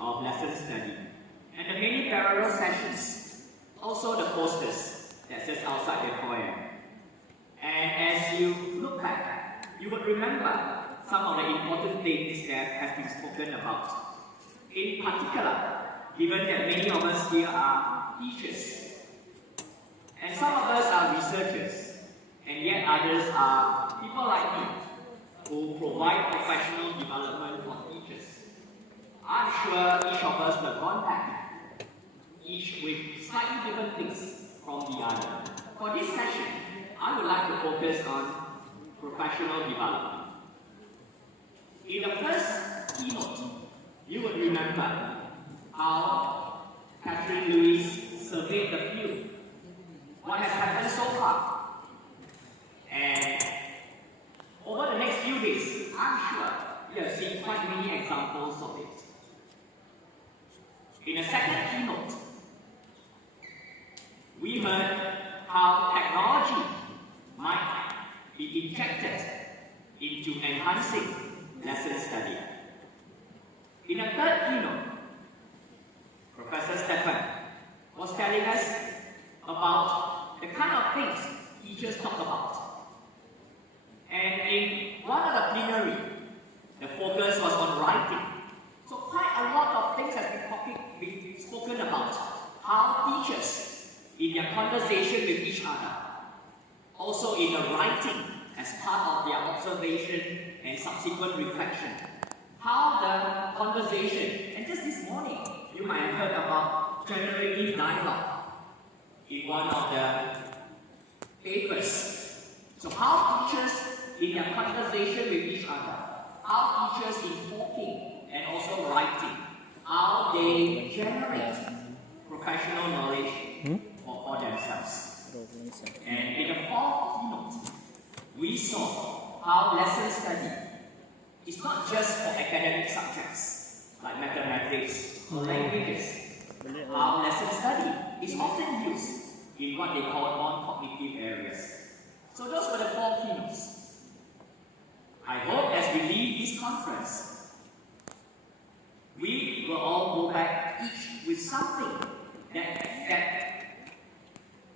of lesson study. And the many parallel sessions, also the posters that says outside the foyer. And as you look back, you would remember some of the important things that have been spoken about. In particular, given that many of us here are teachers, and some of us are researchers, and yet others are people like me who provide professional development for teachers. I'm sure each of us will contact each with slightly different things from the other. For this session, I would like to focus on professional development. In the first keynote, you would remember how Catherine Lewis surveyed the field. What has happened so far? And over the next few days, I'm sure you have seen quite many examples of it. In the second keynote, we heard how technology might be injected into enhancing lesson study. In the third keynote, Professor Stefan was telling us about the kind of things teachers talk about. And in one of the plenary, the focus was on writing. So quite a lot of things have been spoken about how teachers, in their conversation with each other, also in the writing as part of their observation and subsequent reflection, how the conversation, and just this morning, you might have heard about generative dialogue in one of the papers. So how teachers in their conversation with each other, how teachers in talking and also writing, how they generate professional knowledge for themselves. And in the fourth keynote, we saw how lesson study is not just for academic subjects like mathematics or languages. How lesson study is often used in what they call non-cognitive areas. So those were the four keynotes. I hope as we leave this conference, we will all go back each with something that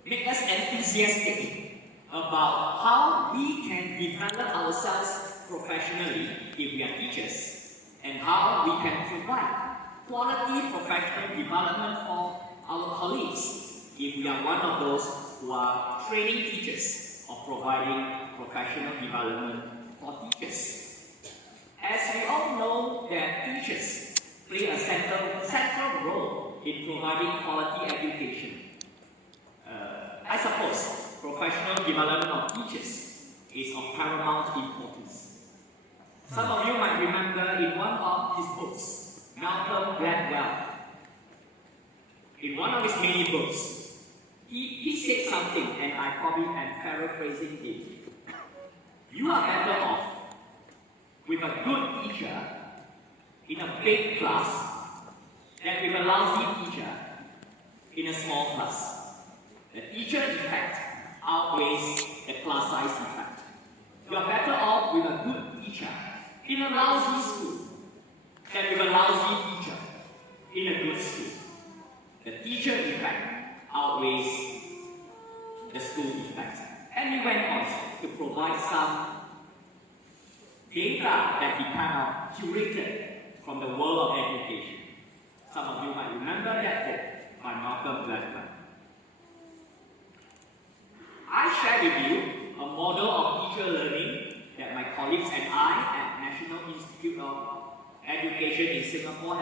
make us enthusiastic about how we can develop ourselves professionally if we are teachers, and how we can provide quality professional development for our colleagues if we are one of those who are training teachers or providing professional development for teachers. As we all know that teachers play a central role in providing quality education, I suppose professional development of teachers is of paramount importance. Some of you might remember in one of his books, Malcolm Gladwell, in one of his many books, he said something, and I probably am paraphrasing him. You are better off with a good teacher in a big class than with a lousy teacher in a small class. The teacher effect outweighs the class size effect. You are better off with a good teacher in a lousy school than with a lousy teacher in a good school. The teacher effect outweighs the school effect. And he went on to provide some data that he kind of curated from the world of education. Some of you might remember that book by Malcolm Gladwell. I share with you a model of teacher learning that my colleagues and I at National Institute of Education in Singapore have